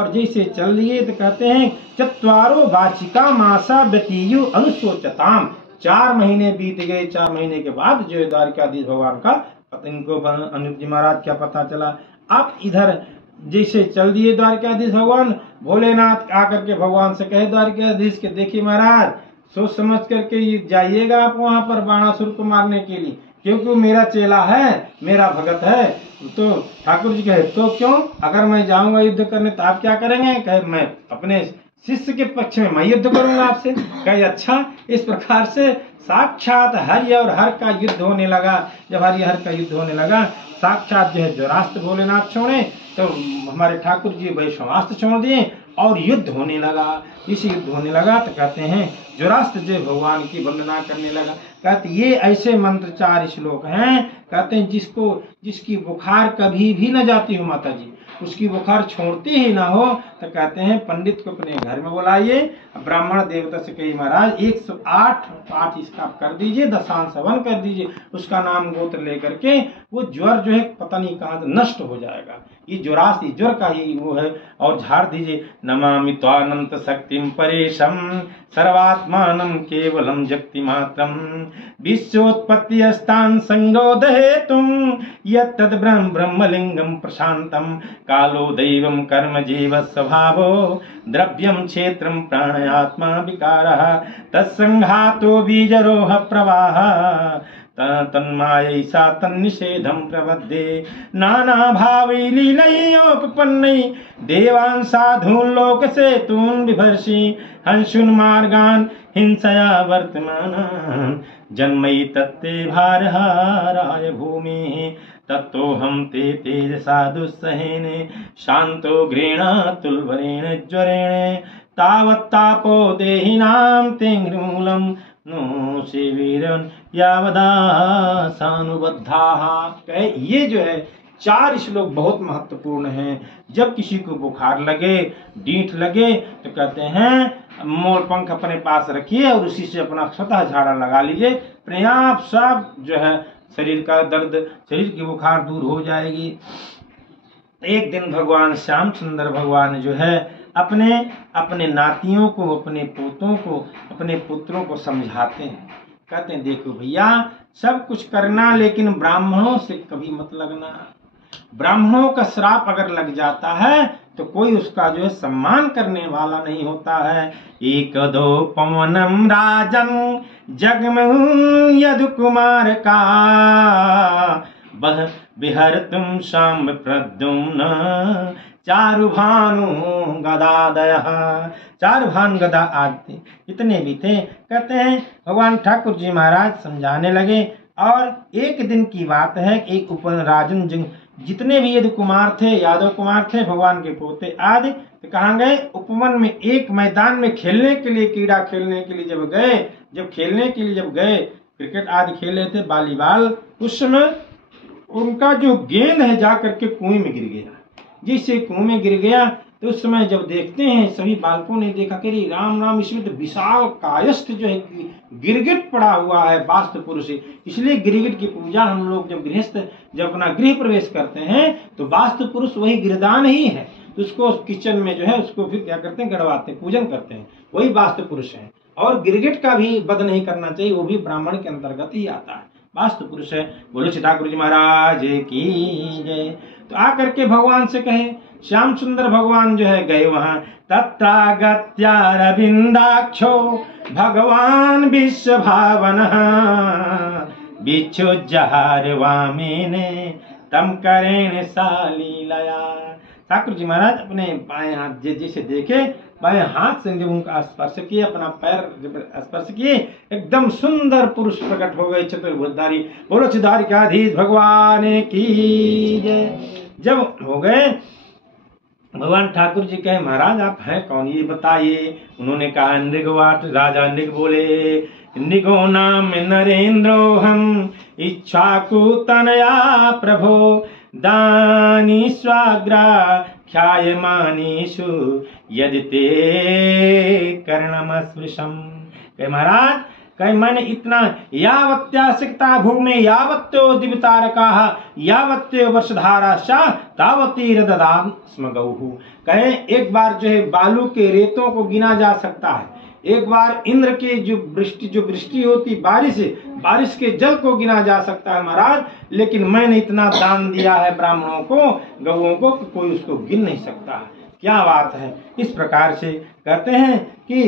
और जैसे चल लिए तो कहते हैं चत्वारो वाचिका मासा व्यतीयु अनुशोचताम। 4 महीने बीत गए। 4 महीने के बाद जो है द्वारकाधीश भगवान का इनको अनुज जी महाराज क्या पता चला। अब इधर जैसे चल दिए द्वारकाधीश भगवान, भोलेनाथ आकर के भगवान से कहे द्वारकाधीश के देखिए महाराज सोच समझ करके जाइएगा आप वहां पर बाणासुर को मारने के लिए, क्योंकि वो मेरा चेला है, मेरा भगत है। तो ठाकुर जी कहे तो क्यों, अगर मैं जाऊंगा युद्ध करने तो आप क्या करेंगे? कहे मैं अपने शिष्य के पक्ष में मैं युद्ध करूंगा आपसे। कहे अच्छा। इस प्रकार से साक्षात हरि और हर का युद्ध होने लगा। जब हरि हर का युद्ध होने लगा, साक्षात जो है जोरास्त्र भोलेनाथ छोड़े तो हमारे ठाकुर जी वैष्णवास्त्र छोड़ दिए और युद्ध होने लगा। इस युद्ध होने लगा तो कहते हैं जोरास्त्र जो भगवान की वंदना करने लगा। कहते ये ऐसे मंत्र 4 श्लोक हैं, कहते हैं जिसकी बुखार कभी भी न जाती हो माता जी, उसकी बुखार छोड़ती ही ना हो, तो कहते हैं पंडित को अपने घर में बुलाइए, ब्राह्मण देवता से कही महाराज 108 पाठ इसका कर दीजिए, दशांश हवन कर दीजिए, उसका नाम गोत्र लेकर के वो ज्वर जो है पता नहीं कहाँ से नष्ट हो जाएगा। ये जोरास्त्र ज्वर का ही वो है। और झाड़ दीजिए नमामि त्वानंत शक्तिम परेशम सर्वात्मानं केवलम जगति मात्रम विश्वोत्पत्ति स्थान संगोदहे तुम यत्तद् ब्रह्मलिंगम प्रशांतम कालो दैवम कर्म जीव स्वभावो द्रव्यम क्षेत्रम प्राणयात्मा विकारः तत्संघातो बीजरोह प्रवाह तन्मायैषा तन्निषेधं प्रवद्ये नाना भावै लीलयोपपन्नै देवान् साधून् लोकसेतून् बिभर्षि हंसुन् मार्गान् हिंसया वर्तमानान् जन्मै तत्ते भारहाराय भूमिः तत्तोऽहं ते तेजसा दुस्सहेने शान्तो घृणातुलवरेण ज्वरेण तावत्तापो देहिनां तेङ्घ्रिमूलं नो शिविरन यावदा सानुबद्धाः। ये जो है 4 श्लोक बहुत महत्वपूर्ण हैं। जब किसी को बुखार लगे, डीठ लगे तो कहते हैं मोर पंख अपने पास रखिए और उसी से अपना स्वतः झाड़ा लगा लीजिए, अपने आप सब जो है शरीर का दर्द, शरीर की बुखार दूर हो जाएगी। एक दिन भगवान श्याम सुंदर भगवान जो है अपने नातियों को, अपने पोतों को, अपने पुत्रों को समझाते हैं। कहते हैं देखो भैया सब कुछ करना लेकिन ब्राह्मणों से कभी मत लगना। ब्राह्मणों का श्राप अगर लग जाता है तो कोई उसका जो है सम्मान करने वाला नहीं होता है। एक दो पवनम राजन जगमु यदु कुमार का बह बिहर तुम शाम प्रद्युम्न चारु भानु गदादय। 4 भानु गदा आदि इतने भी थे। कहते हैं भगवान ठाकुर जी महाराज समझाने लगे। और एक दिन की बात है, एक उपन राजन जितने भी यदु कुमार थे, यादव कुमार थे, भगवान के पोते आदि, तो कहाँ गए? उपवन में एक मैदान में खेलने के लिए, क्रीड़ा खेलने के लिए जब खेलने के लिए गए, क्रिकेट आदि खेल रहे थे, वॉलीबॉल, उस समय उनका जो गेंद है जा करके कुएं में गिर गया। जिससे कुएं में गिर गया तो उस समय जब देखते हैं सभी बालकों ने देखा कि राम राम इसमें तो विशाल कायस्थ जो है गिरगिट पड़ा हुआ है वास्तु पुरुष। इसलिए गिरगिट की पूजा हम लोग जब अपना गृह प्रवेश करते हैं तो वास्तु पुरुष वही गिरदान ही है, तो उसको किचन में जो है उसको फिर क्या करते हैं, गड़वाते हैं, पूजन करते हैं, वही वास्तु पुरुष है। और गिरगिट का भी वध नहीं करना चाहिए, वो भी ब्राह्मण के अंतर्गत ही आता है, वास्तु पुरुष है। बोलो श्री ठाकुर जी महाराज की जय। तो आकर के भगवान से कहे, श्याम सुंदर भगवान जो है गए वहां। तत्रागत्यारविंदाक्षो भगवान विश्व भावनः बिच्छुजहार वामेने तम करेण सालीलया। ठाकुर जी महाराज अपने बाएं हाथ जैसे देखे, बाएं हाथ से जब उनका स्पर्श किए, अपना पैर जब स्पर्श किए, एकदम सुंदर पुरुष प्रकट हो गए, चतुर्भुजधारी। बोलो द्वारिकाधीश भगवान की जय। जब हो गए भगवान ठाकुर जी कहे महाराज आप हैं कौन, ये बताइए। उन्होंने कहा नृगवाट राजा नृग बोले, नृगो नाम नरेंद्रो हम इच्छाकुतनया प्रभो दानी स्वाग्रा ख्यायमानीषु यदि ते कर्णमस्पृशम। कहे महाराज कहीं मैंने इतना यावत्यासिकता भूमि यावत्यो दिवतारकाः यावत्यो वर्षधाराश्च तावती रददाम स्म गौः। कहे एक बार जो है बालू के रेतों को गिना जा सकता है, एक बार इंद्र की जो वृष्टि होती बारिश के जल को गिना जा सकता है महाराज, लेकिन मैंने इतना दान दिया है ब्राह्मणों को, गौओं को, कि कोई उसको गिन नहीं सकता है। क्या बात है। इस प्रकार से कहते हैं कि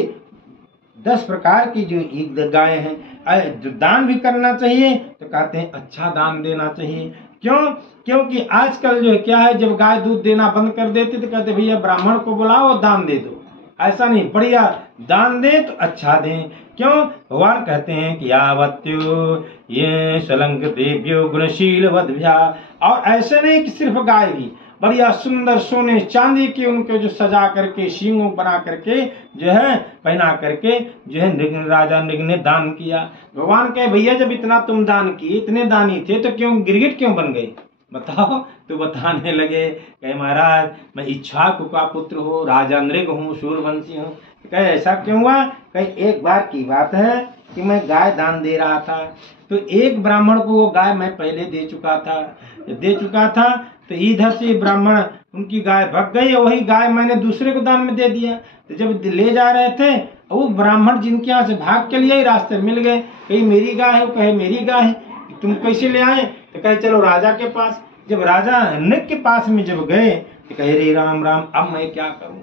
10 प्रकार की जो गायें हैं, जो दान भी करना चाहिए तो कहते हैं अच्छा दान देना चाहिए। क्यों? क्योंकि आजकल जो है क्या है, जब गाय दूध देना बंद कर देती तो कहते भैया ब्राह्मण को बुलाओ दान दे दो। ऐसा नहीं, बढ़िया दान दे तो अच्छा दें। क्यों? भगवान कहते हैं कि यावत्यो ये सलंग देव्यो गुणशील वध्या। और ऐसे नहीं कि सिर्फ गाय की, बढ़िया सुंदर सोने चांदी की उनके जो सजा करके सींगों बना करके जो है पहना करके जो है राजा नृग ने दान किया। भगवान कहे भैया जब इतना तुम दान किए, इतने दानी थे, तो क्यों गिरगिट क्यों बन गए बताओ? तो बताने लगे कहे महाराज मैं इक्ष्वाकु का पुत्र हूँ, राजा नृग हूँ, सूर्यवंशी हूँ। कहे ऐसा क्यों हुआ? कहे एक बार की बात है कि मैं गाय दान दे रहा था, तो एक ब्राह्मण को वो गाय मैं पहले दे चुका था, तो इधर से ब्राह्मण उनकी गाय भग गई, वही गाय मैंने दूसरे को दान में दे दिया। तो जब ले जा रहे थे वो ब्राह्मण जिनके यहाँ से भाग के लिए रास्ते मिल गए, कहीं मेरी गाय है, कहे मेरी गाय है, तुम कैसे ले आए? तो कहे चलो राजा के पास। जब राजा नृग के पास में जब गए तो कहे रे राम राम, अब मैं क्या करूं?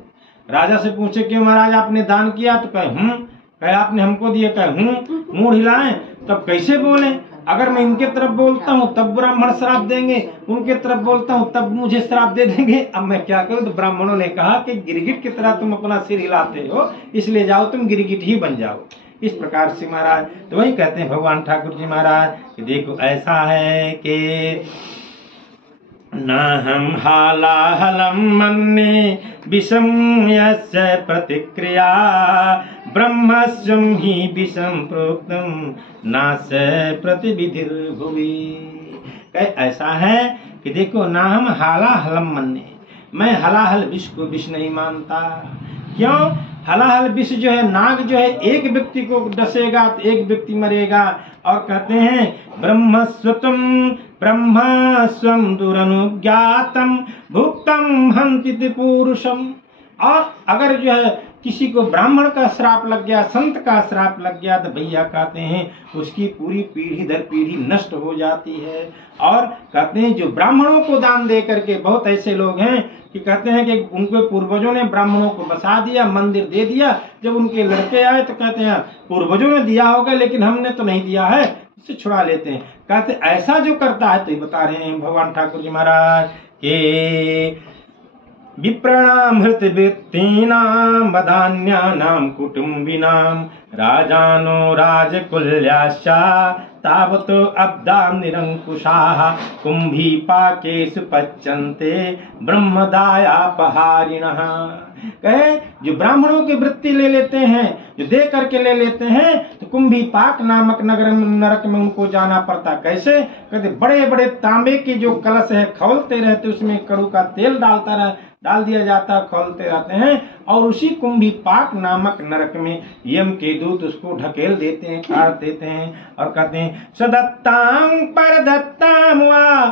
राजा से पूछे क्यों महाराज आपने दान किया? तो कहे आपने हमको दिया? कहे मुंह हिलाएं तब कैसे बोले? अगर मैं इनके तरफ बोलता हूँ तब ब्राह्मण श्राप देंगे, उनके तरफ बोलता हूँ तब मुझे श्राप दे देंगे, अब मैं क्या करूँ? तो ब्राह्मणों ने कहा कि गिरगिट की तरह तुम अपना सिर हिलाते हो, इसलिए जाओ तुम गिरगिट ही बन जाओ। इस प्रकार से महाराज तो वही कहते हैं भगवान ठाकुर जी महाराज कि देखो ऐसा है कि न हम हालाहलम मन्ये विषम यस्य प्रतिक्रिया ब्रह्मस्वं ही विषम प्रोक्तम नास्य प्रतिविधिर्भुवि। ऐसा है कि देखो ना हम हालाहलम मन्ये, मैं हलाहल विष को विष नहीं मानता। क्यों? हलाहल विष जो है, नाग जो है एक व्यक्ति को डसेगा तो एक व्यक्ति मरेगा। और कहते हैं ब्रह्मस्वम दुरनुज्ञातम भुक्तम हन्ति पुरुषम। और अगर जो है किसी को ब्राह्मण का श्राप लग गया, संत का श्राप लग गया, तो भैया कहते हैं उसकी पूरी पीढ़ी दर पीढ़ी नष्ट हो जाती है। और कहते हैं जो ब्राह्मणों को दान दे करके, बहुत ऐसे लोग हैं कि कहते हैं कि उनके पूर्वजों ने ब्राह्मणों को बसा दिया, मंदिर दे दिया, जब उनके लड़के आए तो कहते हैं पूर्वजों ने दिया होगा लेकिन हमने तो नहीं दिया है, इससे छुड़ा लेते हैं। कहते ऐसा जो करता है, तो ये बता रहे हैं भगवान ठाकुर जी महाराज के विप्रणाम हृतवृत्तीनां वदान्यानां कुटुम्बिनां राजानो राजकुल्याश्च तावतो अब्दां निरंकुशाः कुंभीपाकेषु पच्यन्ते ब्रह्मदायापहारिणः। कहे जो ब्राह्मणों की वृत्ति ले लेते हैं, जो दे करके ले लेते हैं, तो कुंभीपाक नामक नरक में उनको जाना पड़ता। कैसे? कहते बड़े बड़े तांबे के जो कलश है खौलते रहते, उसमें कड़ू का तेल डाल दिया जाता, खोलते रहते हैं, और उसी कुंभीपाक नामक नरक में यम के दूत उसको ढकेल देते हैं, काट देते हैं। और कहते हैं सदत्तां परदत्तां वा